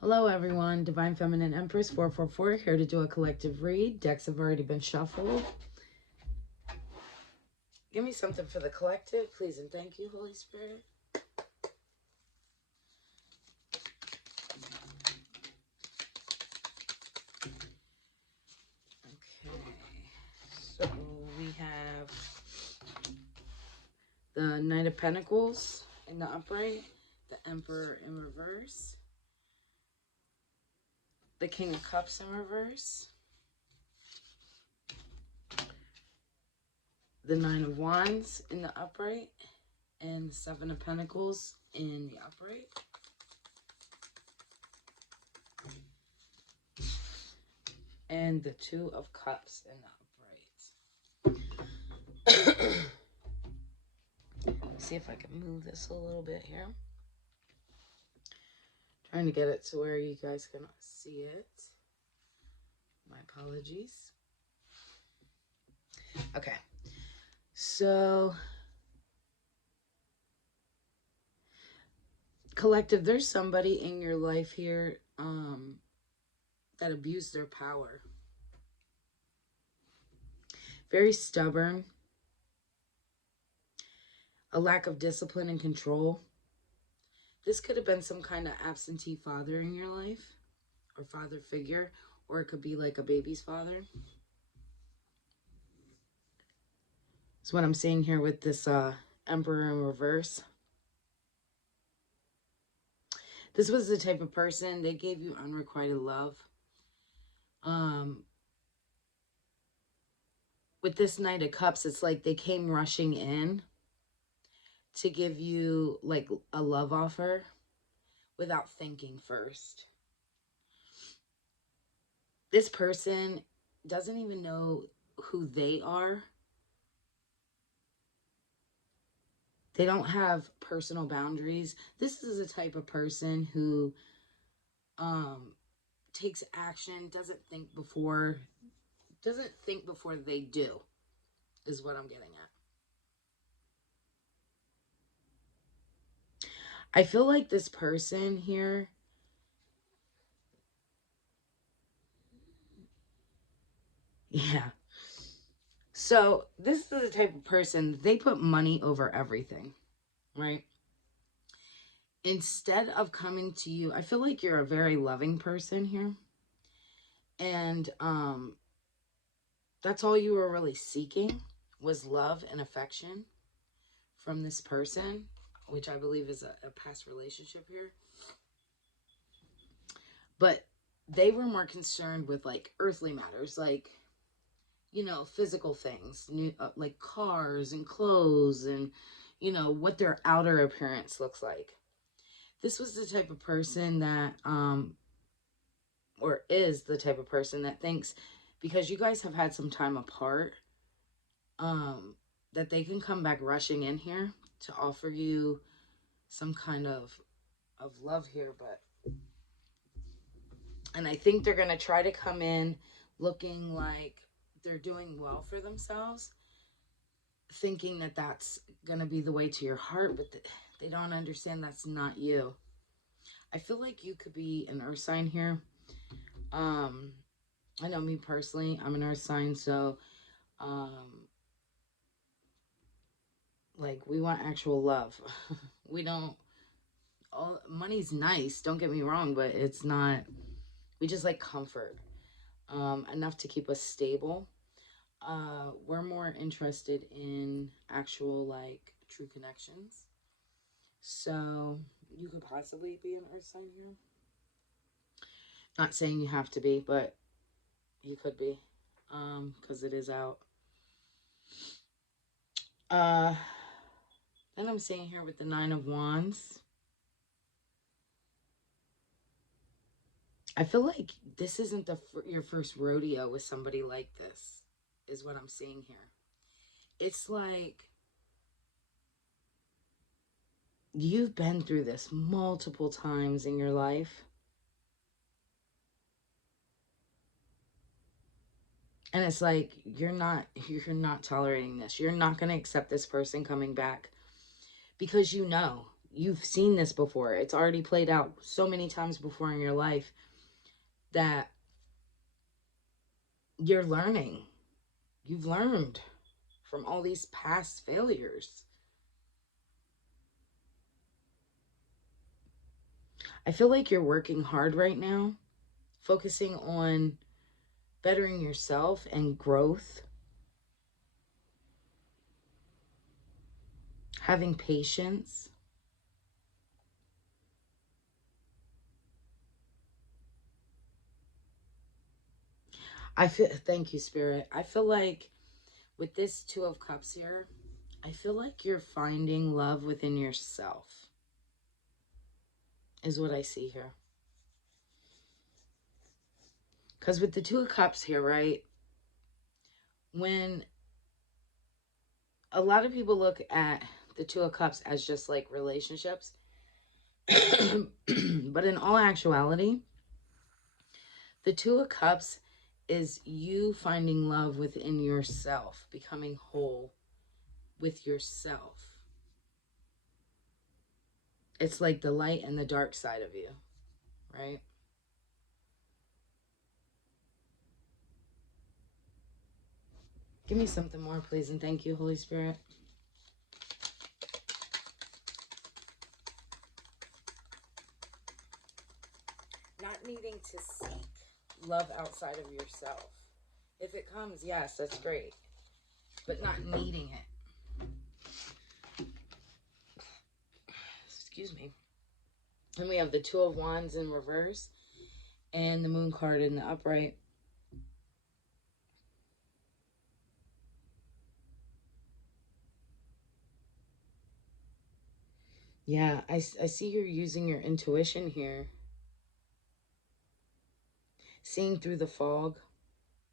Hello everyone, Divine Feminine Empress 444 here to do a collective read. Decks have already been shuffled. Give me something for the collective, please and thank you, Holy Spirit. Okay, so we have the Knight of Pentacles in the upright, the Emperor in reverse, the King of Cups in reverse, the Nine of Wands in the upright, and the Seven of Pentacles in the upright. And the Two of Cups in the upright. See if I can move this a little bit here. Trying to get it to where you guys can see it. My apologies. Okay. So, collective, there's somebody in your life here that abused their power. Very stubborn. A lack of discipline and control. This could have been some kind of absentee father in your life, or father figure, or it could be like a baby's father. That's what I'm seeing here with this Emperor in reverse. This was the type of person, they gave you unrequited love. With this Knight of Cups, it's like they came rushing in to give you like a love offer without thinking first. This person doesn't even know who they are. They don't have personal boundaries. This is a type of person who takes action, doesn't think before they do, is what I'm getting at. I feel like this person here, yeah. So this is the type of person, they put money over everything, right? Instead of coming to you, I feel like you're a very loving person here. And that's all you were really seeking was love and affection from this person, which I believe is a past relationship here. But they were more concerned with like earthly matters, like, you know, physical things, like cars and clothes and, you know, what their outer appearance looks like. This was the type of person that, or is the type of person that thinks because you guys have had some time apart, that they can come back rushing in here to offer you some kind of love here. And I think they're going to try to come in looking like they're doing well for themselves, thinking that that's going to be the way to your heart, but they don't understand that's not you. I feel like you could be an earth sign here. I know me personally, I'm an earth sign, so like we want actual love. We don't, money's nice, don't get me wrong, but it's not, we just like comfort, enough to keep us stable. We're more interested in actual like true connections. So you could possibly be an earth sign here. Not saying you have to be, but you could be, because it is out. Then I'm seeing here with the Nine of Wands. I feel like this isn't your first rodeo with somebody like this, is what I'm seeing here. It's like you've been through this multiple times in your life. And it's like you're not tolerating this. You're not going to accept this person coming back because you know you've seen this before. It's already played out so many times before in your life that you're learning. You've learned from all these past failures. I feel like you're working hard right now, focusing on bettering yourself and growth, having patience. Thank you, Spirit. I feel like with this Two of Cups here, I feel like you're finding love within yourself, is what I see here. Because with the Two of Cups here, right, when a lot of people look at the Two of Cups as just like relationships, but in all actuality, the Two of Cups is you finding love within yourself, becoming whole with yourself. It's like the light and the dark side of you, right? Give me something more, please, and thank you, Holy Spirit. Not needing to seek love outside of yourself. If it comes, yes, that's great. But not needing it. Excuse me. And we have the Two of Wands in reverse and the Moon card in the upright. Yeah, I see you're using your intuition here. Seeing through the fog.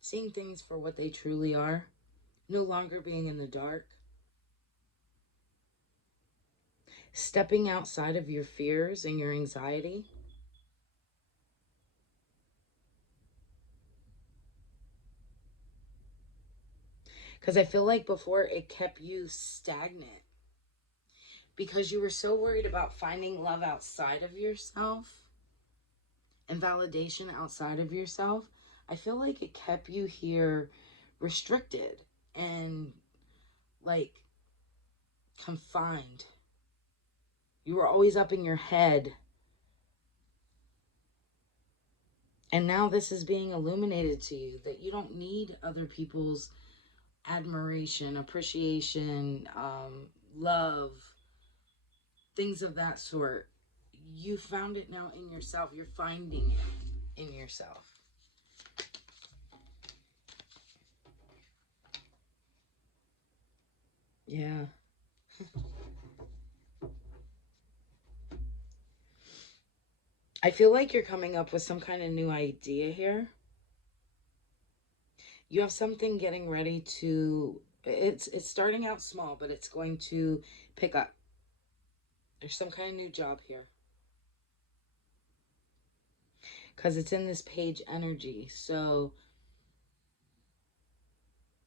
Seeing things for what they truly are. No longer being in the dark. Stepping outside of your fears and your anxiety. Because I feel like before it kept you stagnant. Because you were so worried about finding love outside of yourself and validation outside of yourself. I feel like it kept you here restricted and like confined. You were always up in your head. And now this is being illuminated to you that you don't need other people's admiration, appreciation, love, things of that sort. You found it now in yourself. You're finding it in yourself. Yeah. I feel like you're coming up with some kind of new idea here. You have something getting ready to, it's starting out small, but it's going to pick up. There's some kind of new job here. Because it's in this page energy. So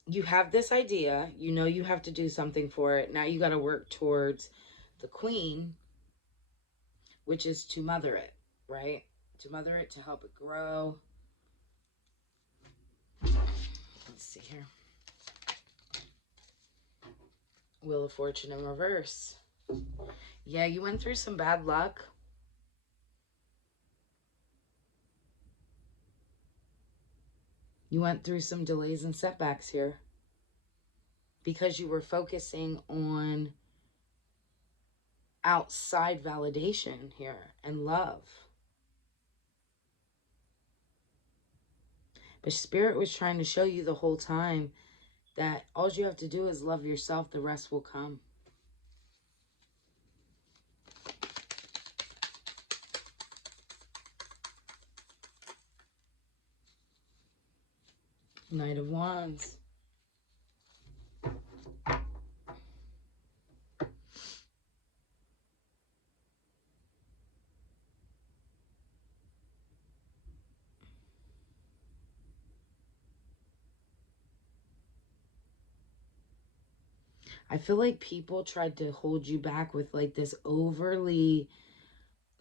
you have this idea. You know you have to do something for it. Now you got to work towards the Queen, which is to mother it, right? To mother it, to help it grow. Let's see here. Wheel of Fortune in reverse. Yeah, you went through some bad luck. You went through some delays and setbacks here because you were focusing on outside validation here and love. But Spirit was trying to show you the whole time that all you have to do is love yourself. The rest will come. Knight of Wands. I feel like people tried to hold you back with like this overly,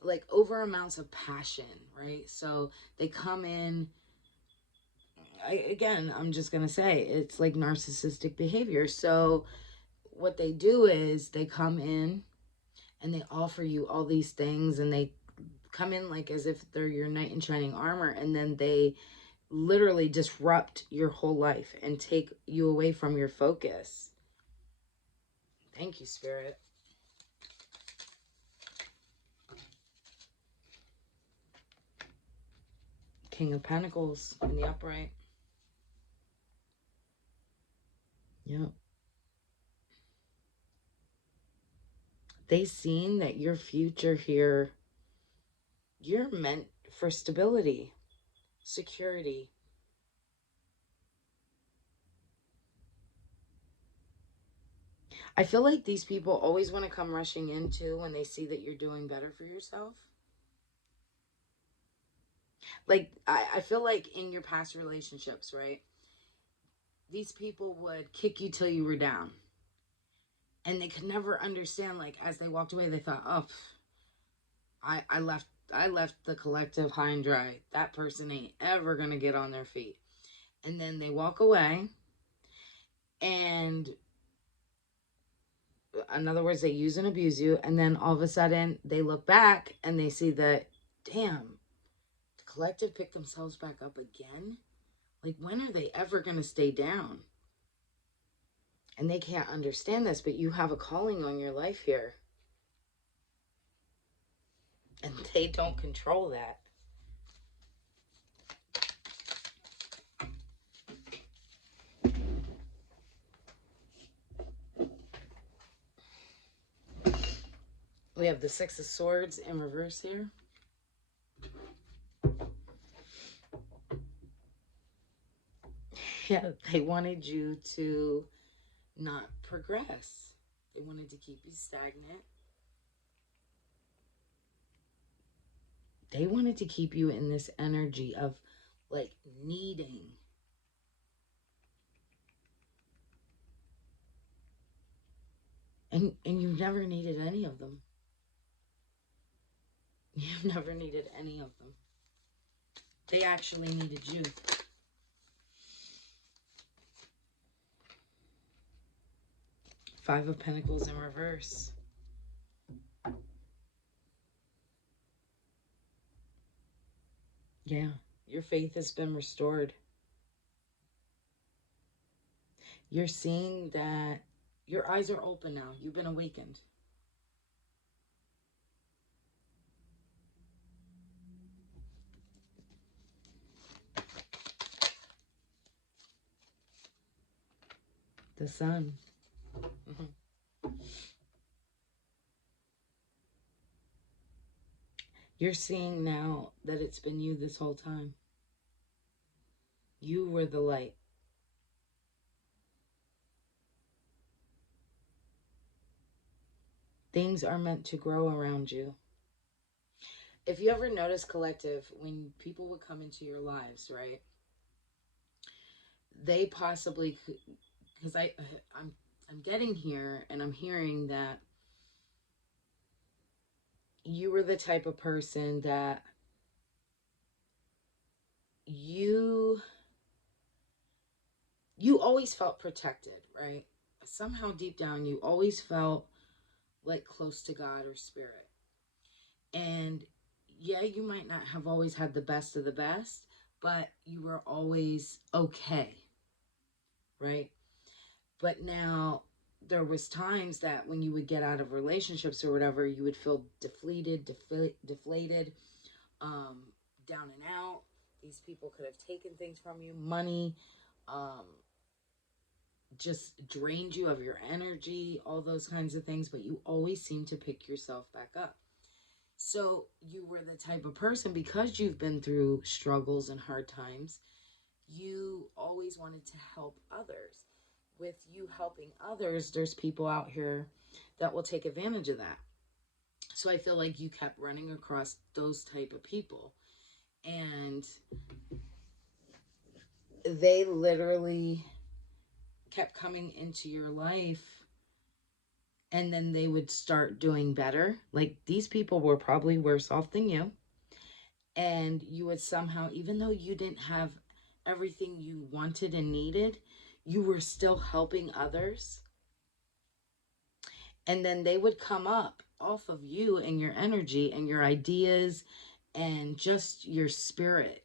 like over amounts of passion, right? So they come in, again, I'm just going to say it's like narcissistic behavior. So what they do is they come in and they offer you all these things, and they come in like as if they're your knight in shining armor, and then they literally disrupt your whole life and take you away from your focus. Thank you, Spirit. King of Pentacles in the upright. Yep. They seen that your future here, you're meant for stability, security. I feel like these people always want to come rushing in too when they see that you're doing better for yourself. Like, I feel like in your past relationships, right? These people would kick you till you were down. And they could never understand, like, as they walked away, they thought, oh, I left the collective high and dry. That person ain't ever gonna get on their feet. And then they walk away, and in other words, they use and abuse you, and then all of a sudden they look back and they see that, damn, the collective picked themselves back up again. Like, when are they ever gonna stay down? And they can't understand this, but you have a calling on your life here. And they don't control that. We have the Six of Swords in reverse here. Yeah, they wanted you to not progress. They wanted to keep you stagnant. They wanted to keep you in this energy of like needing. And you've never needed any of them. You've never needed any of them. They actually needed you. Five of Pentacles in reverse. Yeah, your faith has been restored. You're seeing that your eyes are open now. You've been awakened. The sun. Mm-hmm. You're seeing now that it's been you this whole time. You were the light. Things are meant to grow around you. If you ever notice, collective, when people would come into your lives, right? They possibly, because I'm getting here and I'm hearing that you were the type of person that you always felt protected, right? Somehow deep down you always felt like close to God or spirit. And yeah, you might not have always had the best of the best, but you were always okay, right? But now there was times that when you would get out of relationships or whatever, you would feel deflated, down and out. These people could have taken things from you, money, um, just drained you of your energy, all those kinds of things, but you always seem to pick yourself back up. So you were the type of person, because you've been through struggles and hard times, you always wanted to help others. With you helping others, there's people out here that will take advantage of that. So I feel like you kept running across those type of people. And they literally kept coming into your life and then they would start doing better. Like, these people were probably worse off than you, and you would somehow, even though you didn't have everything you wanted and needed, you were still helping others. And then they would come up off of you and your energy and your ideas and just your spirit.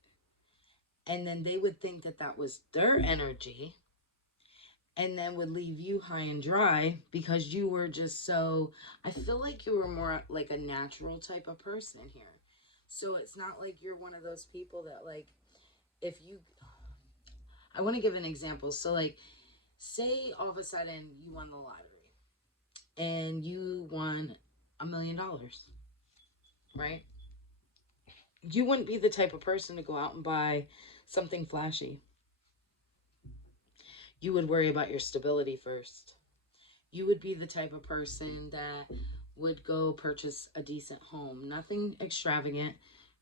And then they would think that that was their energy, and then would leave you high and dry because you were just so, I feel like you were more like a natural type of person here. So it's not like you're one of those people that, like, if you, I want to give an example. So, like, say all of a sudden you won the lottery and you won $1 million, right? You wouldn't be the type of person to go out and buy something flashy. You would worry about your stability first. You would be the type of person that would go purchase a decent home. Nothing extravagant,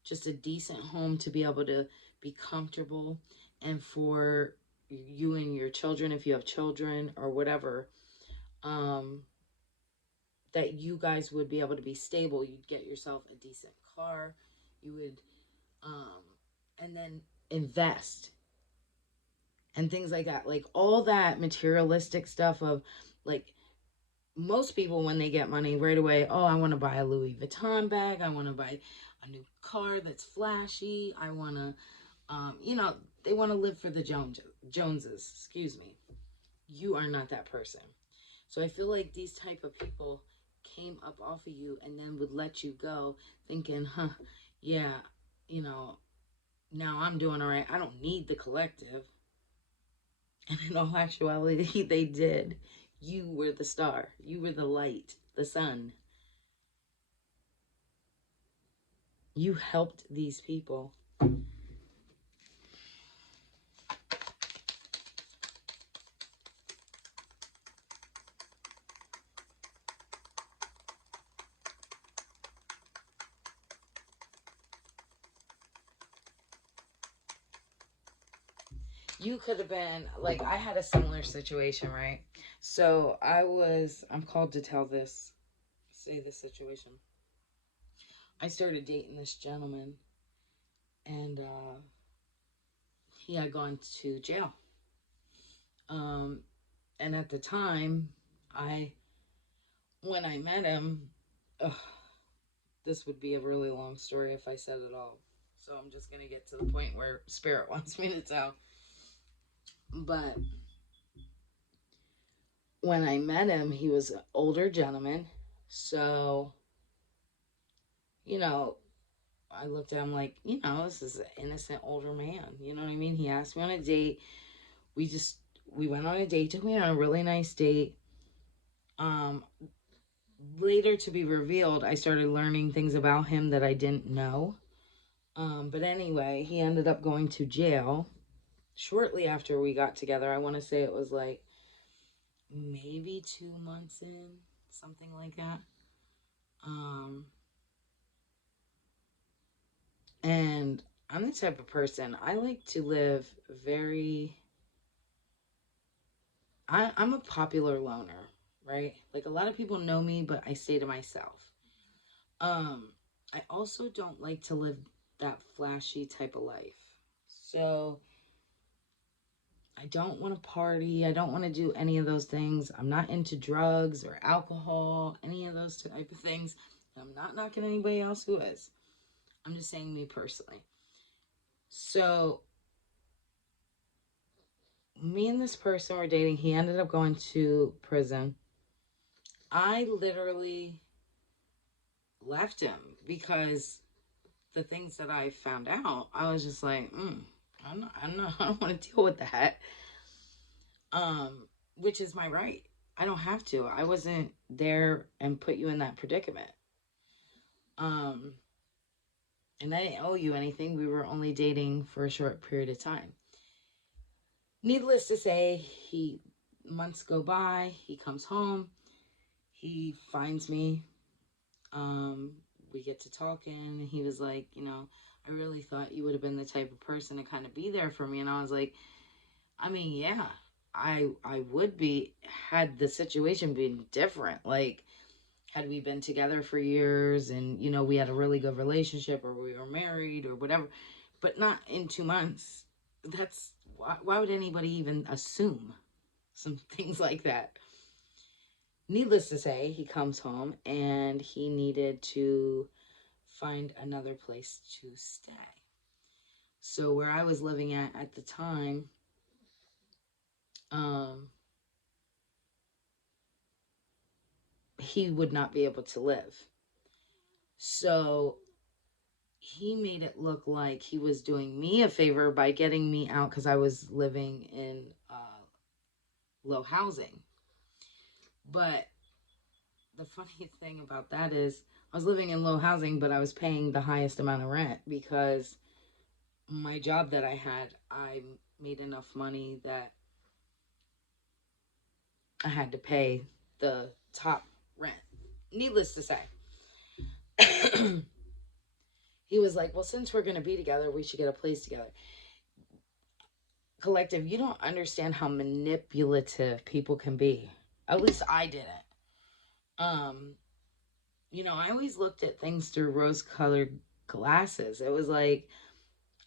just a decent home to be able to be comfortable, and for you and your children, if you have children or whatever, um, that you guys would be able to be stable. You'd get yourself a decent car. You would, um, and then invest and things like that. Like, all that materialistic stuff of, like, most people when they get money right away, oh, I want to buy a Louis Vuitton bag, I want to buy a new car that's flashy, I want to, they want to live for the Joneses, excuse me. You are not that person. So I feel like these type of people came up off of you and then would let you go, thinking, yeah, you know, now I'm doing all right, I don't need the collective. And in all actuality, they did. You were the star. You were the light, the sun. You helped these people. You could have been, like, I had a similar situation, right? So I'm called to say this situation. I started dating this gentleman, and he had gone to jail. Um, and at the time, I, when I met him, ugh, this would be a really long story if I said it all. So I'm just going to get to the point where Spirit wants me to tell. But when I met him, he was an older gentleman. So, you know, I looked at him like, this is an innocent older man. You know what I mean? He asked me on a date. We just, we went on a date, took me on a really nice date. Um, Later to be revealed, I started learning things about him that I didn't know. But anyway, he ended up going to jail shortly after we got together. I want to say it was like maybe 2 months in, something like that. Um, and I'm the type of person, I like to live very, I'm a popular loner, right? Like, a lot of people know me, but I stay to myself. Um, I also don't like to live that flashy type of life. So I don't want to party. I don't want to do any of those things. I'm not into drugs or alcohol, any of those type of things. I'm not knocking anybody else who is. I'm just saying me personally. So me and this person were dating. He ended up going to prison. I literally left him because the things that I found out, I was just like, I don't want to deal with that. Which is my right. I don't have to. I wasn't there and put you in that predicament. Um, and I didn't owe you anything. We were only dating for a short period of time. Needless to say, months go by. He comes home. He finds me. We get to talking. He was like, I really thought you would have been the type of person to kind of be there for me. And I was like, I mean, yeah. I would be, had the situation been different. Like, had we been together for years and, we had a really good relationship, or we were married or whatever, but not in 2 months. That's why would anybody even assume some things like that? Needless to say, he comes home and he needed to find another place to stay. So where I was living at the time, um, he would not be able to live. So he made it look like he was doing me a favor by getting me out, because I was living in low housing. But the funny thing about that is, I was living in low housing, but I was paying the highest amount of rent, because my job that I had, I made enough money that I had to pay the top rent. Needless to say, he was like, well, since we're going to be together, we should get a place together. Collective, you don't understand how manipulative people can be. At least I didn't. Um, I always looked at things through rose colored glasses. It was like,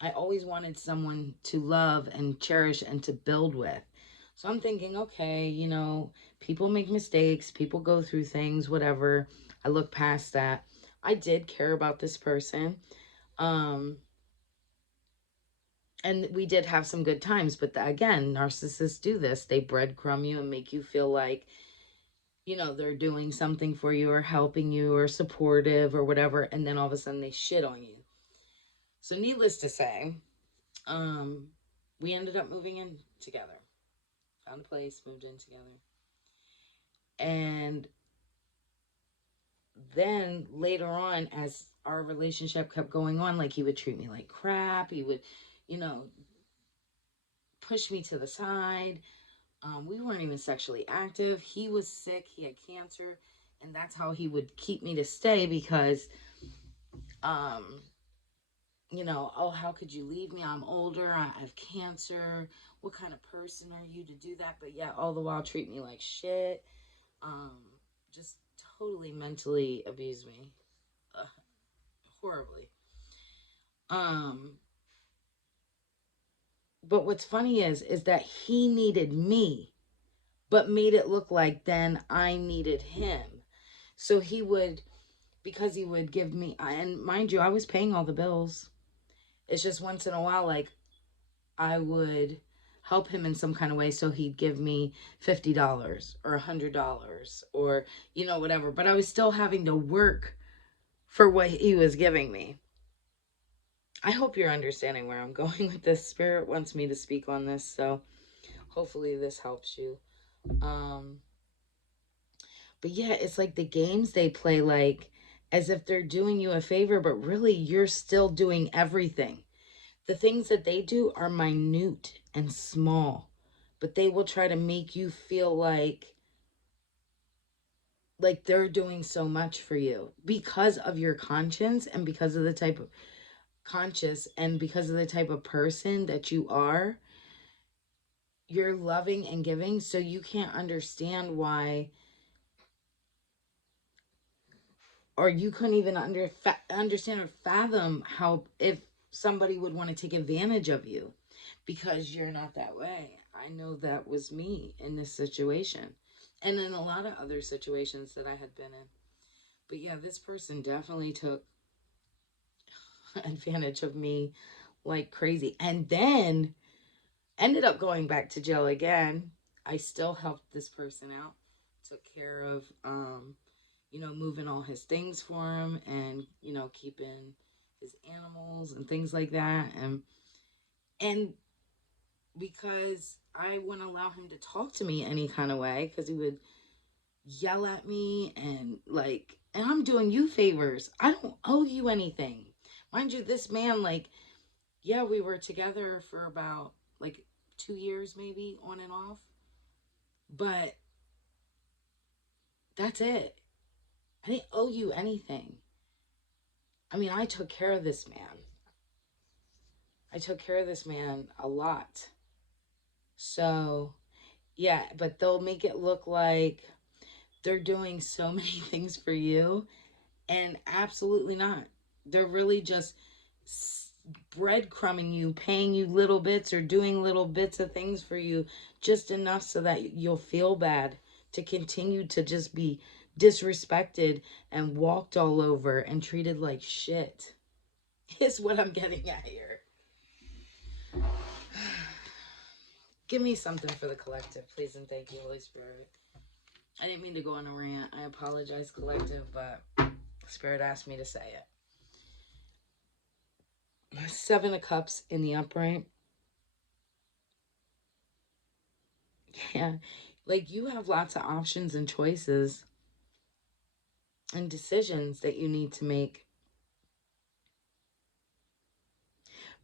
I always wanted someone to love and cherish and to build with. So I'm thinking, okay, people make mistakes, people go through things, whatever. I look past that. I did care about this person. Um, and we did have some good times, but again, narcissists do this. They breadcrumb you and make you feel like, they're doing something for you or helping you or supportive or whatever, and then all of a sudden they shit on you. So needless to say, um, we ended up moving in together. Found a place, moved in together. And then later on, as our relationship kept going on, like, he would treat me like crap. He would, you know, push me to the side. We weren't even sexually active. He was sick. He had cancer. And that's how he would keep me to stay, because, um, oh, how could you leave me? I'm older. I have cancer. What kind of person are you to do that? But yeah, all the while treat me like shit. Um, just totally mentally abuse me, uh, horribly. Um, but what's funny is that he needed me, but made it look like then I needed him. So he would, because he would give me, and mind you, I was paying all the bills. It's just once in a while, like, I would help him in some kind of way. So he'd give me $50 or $100 or, whatever. But I was still having to work for what he was giving me. I hope you're understanding where I'm going with this. Spirit wants me to speak on this. So hopefully this helps you. Um, but yeah, it's like the games they play, like, as if they're doing you a favor, but really you're still doing everything. The things that they do are minute and small, but they will try to make you feel like they're doing so much for you because of your conscience, and because of the type of conscious, and because of the type of person that you are. You're loving and giving, so you can't understand why, or you couldn't even understand or fathom how, if somebody would want to take advantage of you, because you're not that way. I know that was me in this situation, and in a lot of other situations that I had been in. But yeah, this person definitely took advantage of me like crazy, and then ended up going back to jail again. I still helped this person out, took care of, moving all his things for him, and, keeping his animals and things like that. And because I wouldn't allow him to talk to me any kind of way, because he would yell at me and, like, and I'm doing you favors. I don't owe you anything. Mind you, this man, like, yeah, we were together for about like 2 years, maybe, on and off. But that's it. I didn't owe you anything. I mean, I took care of this man. I took care of this man a lot. So Yeah, but they'll make it look like they're doing so many things for you, and absolutely not. They're really just breadcrumbing you, paying you little bits or doing little bits of things for you, just enough so that you'll feel bad, to continue to just be disrespected and walked all over and treated like shit. Is what I'm getting at here. Give me something for the collective, please, and thank you, Holy Spirit. I didn't mean to go on a rant. I apologize, collective, but Spirit asked me to say it. Seven of Cups in the upright. Yeah. Like, you have lots of options and choices and decisions that you need to make.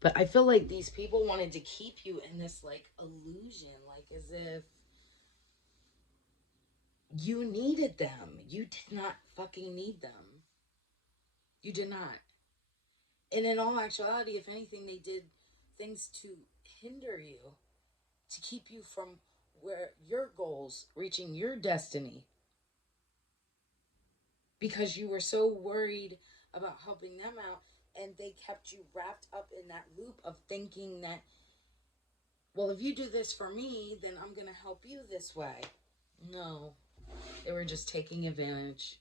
But I feel like these people wanted to keep you in this, like, illusion, like as if you needed them. You did not fucking need them. You did not. And in all actuality, if anything, they did things to hinder you, to keep you from where your goals, reaching your destiny, because you were so worried about helping them out, and they kept you wrapped up in that loop of thinking that, well, if you do this for me, then I'm going to help you this way. No, they were just taking advantage.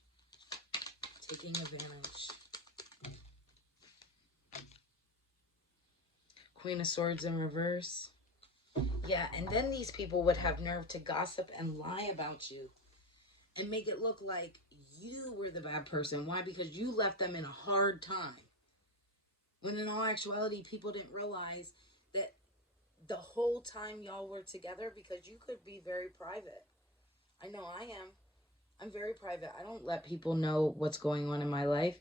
Taking advantage. Queen of Swords in reverse. Yeah, and then these people would have nerve to gossip and lie about you and make it look like you were the bad person. Why? Because you left them in a hard time. When in all actuality, people didn't realize that the whole time y'all were together, because you could be very private. I know I am. I'm very private. I don't let people know what's going on in my life.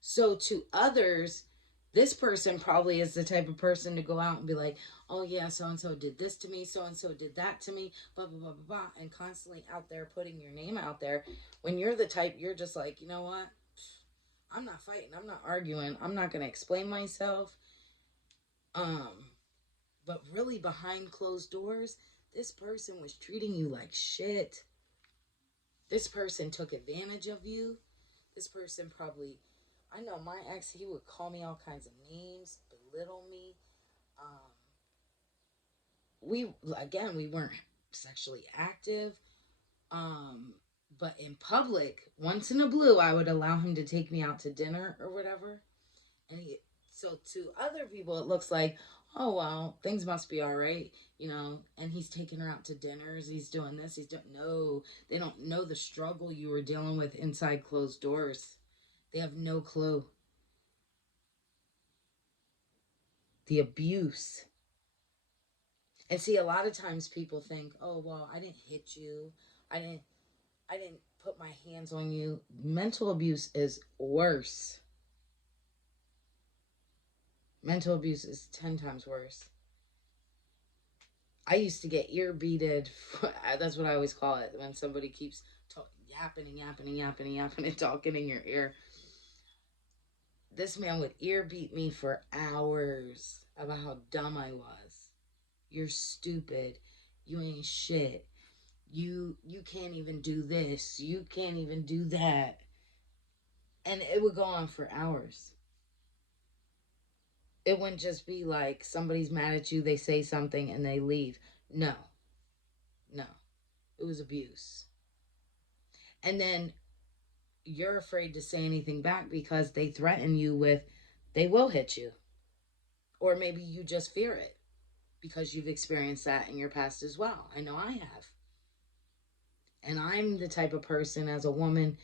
So to others, this person probably is the type of person to go out and be like, oh yeah, so and so did this to me, so and so did that to me, blah blah blah blah blah, and constantly out there putting your name out there. When you're the type, you're just like, you know what? I'm not fighting. I'm not arguing. I'm not gonna explain myself. Um, but really behind closed doors, this person was treating you like shit. This person took advantage of you. This person probably, I know my ex, he would call me all kinds of names, belittle me. Um, we weren't sexually active. Um, but in public, once in a blue, I would allow him to take me out to dinner or whatever. And so to other people, it looks like, oh, well, things must be all right, you know, and he's taking her out to dinners. He's doing this. No, they don't know the struggle you were dealing with inside closed doors. They have no clue. The abuse. And see, a lot of times people think, oh, well, I didn't hit you. I didn't, I didn't put my hands on you. Mental abuse is worse. Mental abuse is 10 times worse. I used to get ear beaded. That's what I always call it. When somebody keeps yapping, talking in your ear. This man would ear beat me for hours about how dumb I was. You're stupid. You ain't shit. You can't even do this. You can't even do that. And it would go on for hours. It wouldn't just be like somebody's mad at you, they say something and they leave. No. No. It was abuse. And then you're afraid to say anything back because they threaten you with, they will hit you. Or maybe you just fear it because you've experienced that in your past as well. I know I have. And I'm the type of person, as a woman,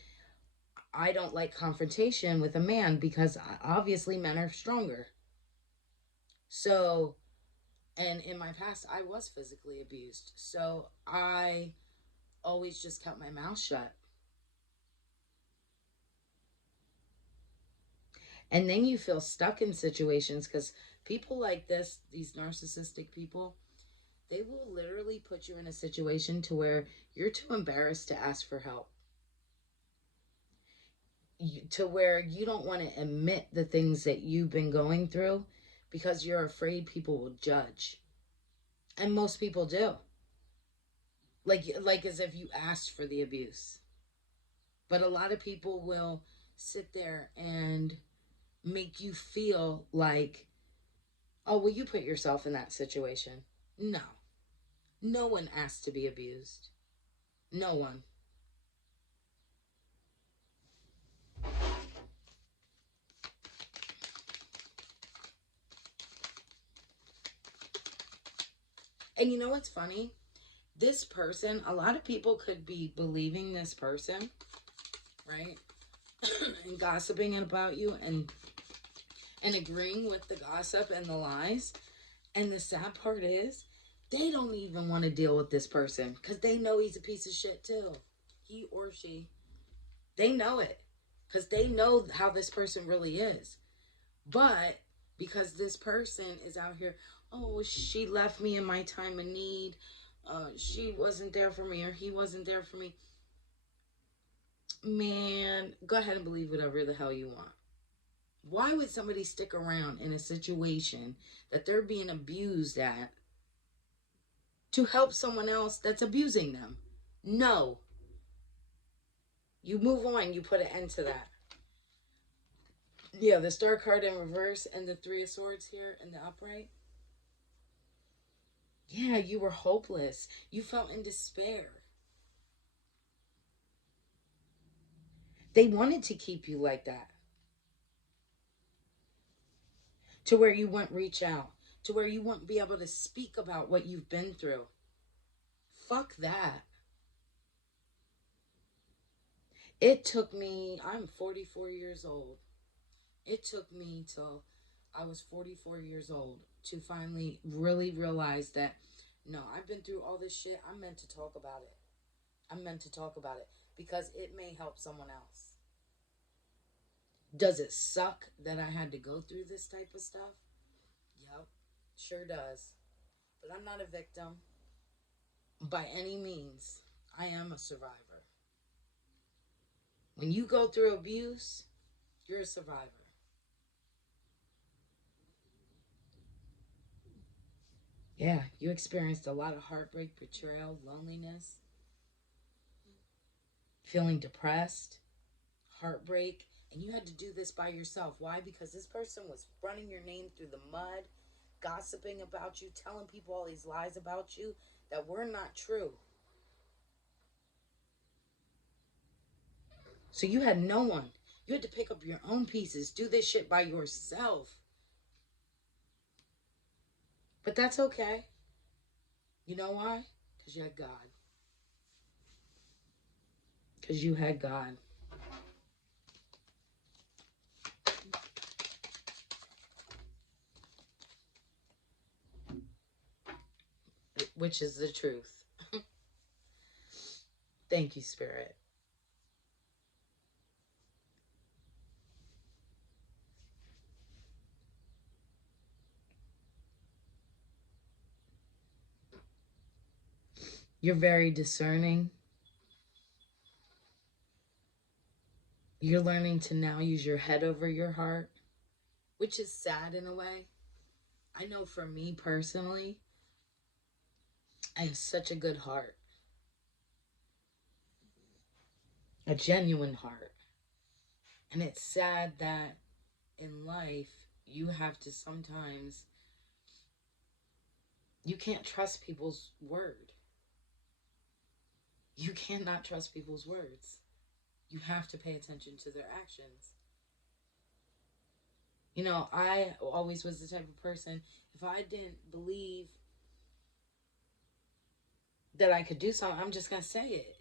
I don't like confrontation with a man because obviously men are stronger. So, and in my past, I was physically abused. So I always just kept my mouth shut. And then you feel stuck in situations because people like this, these narcissistic people, they will literally put you in a situation to where you're too embarrassed to ask for help. To where you don't want to admit the things that you've been going through because you're afraid people will judge. And most people do. Like as if you asked for the abuse. But a lot of people will sit there and make you feel like, oh, well, you put yourself in that situation. No. No one asked to be abused. No one. And you know what's funny? This person, a lot of people could be believing this person, right? And gossiping about you and agreeing with the gossip and the lies. And the sad part is, they don't even want to deal with this person because they know he's a piece of shit too. He or she. They know it because they know how this person really is. But because this person is out here, oh, she left me in my time of need. She wasn't there for me, or he wasn't there for me. Man, go ahead and believe whatever the hell you want. Why would somebody stick around in a situation that they're being abused at to help someone else that's abusing them? No. You move on, you put an end to that. Yeah, the star card in reverse and the three of swords here in the upright. Yeah, you were hopeless. You felt in despair. They wanted to keep you like that. To where you wouldn't reach out. To where you wouldn't be able to speak about what you've been through. Fuck that. It took me, I'm 44 years old. It took me till I was 44 years old to finally really realize that, no, I've been through all this shit. I'm meant to talk about it. I'm meant to talk about it because it may help someone else. Does it suck that I had to go through this type of stuff? Yep, sure does. But I'm not a victim by any means. I am a survivor. When you go through abuse, you're a survivor. Yeah, you experienced a lot of heartbreak, betrayal, loneliness, feeling depressed, heartbreak, and you had to do this by yourself. Why? Because this person was running your name through the mud, gossiping about you, telling people all these lies about you that were not true. So you had no one. You had to pick up your own pieces, do this shit by yourself. But that's okay. You know why? Because you had God. Because you had God. Which is the truth. Thank you, Spirit. You're very discerning. You're learning to now use your head over your heart, which is sad in a way. I know for me personally, I have such a good heart, a genuine heart. And it's sad that in life, you have to sometimes, you can't trust people's word. You cannot trust people's words. You have to pay attention to their actions. You know, I always was the type of person, if I didn't believe that I could do something, I'm just gonna say it.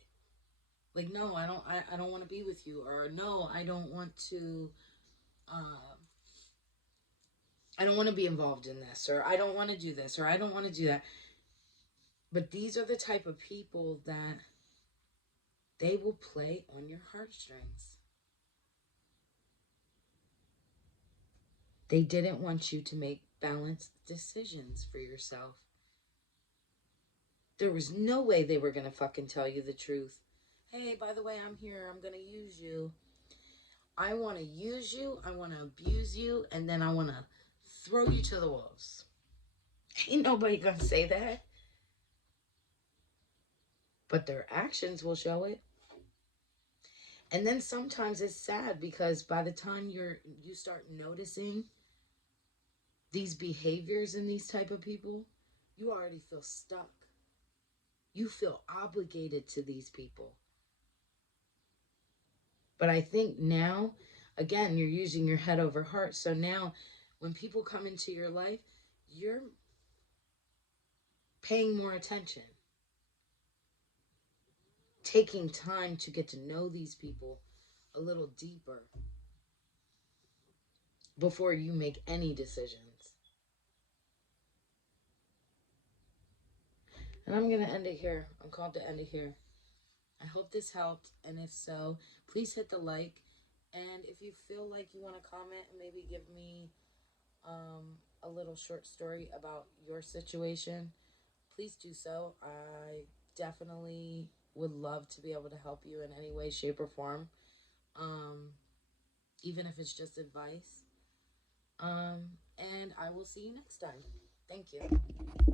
Like, no, I don't want to be with you, or no, uh, I don't want to be involved in this, or I don't want to do this, or I don't want to do that. But these are the type of people that they will play on your heartstrings. They didn't want you to make balanced decisions for yourself. There was no way they were going to fucking tell you the truth. Hey, by the way, I'm here. I'm going to use you. I want to use you. I want to abuse you. And then I want to throw you to the wolves. Ain't nobody going to say that. but their actions will show it. And then sometimes it's sad because by the time you start noticing these behaviors in these type of people, you already feel stuck. You feel obligated to these people. But I think now, again, you're using your head over heart. So now when people come into your life, you're paying more attention, taking time to get to know these people a little deeper before you make any decisions. And I'm going to end it here. I'm called to end it here. I hope this helped. And if so, please hit the like. And if you feel like you want to comment and maybe give me a little short story about your situation, please do so. I definitely would love to be able to help you in any way, shape, or form, even if it's just advice. And I will see you next time. Thank you.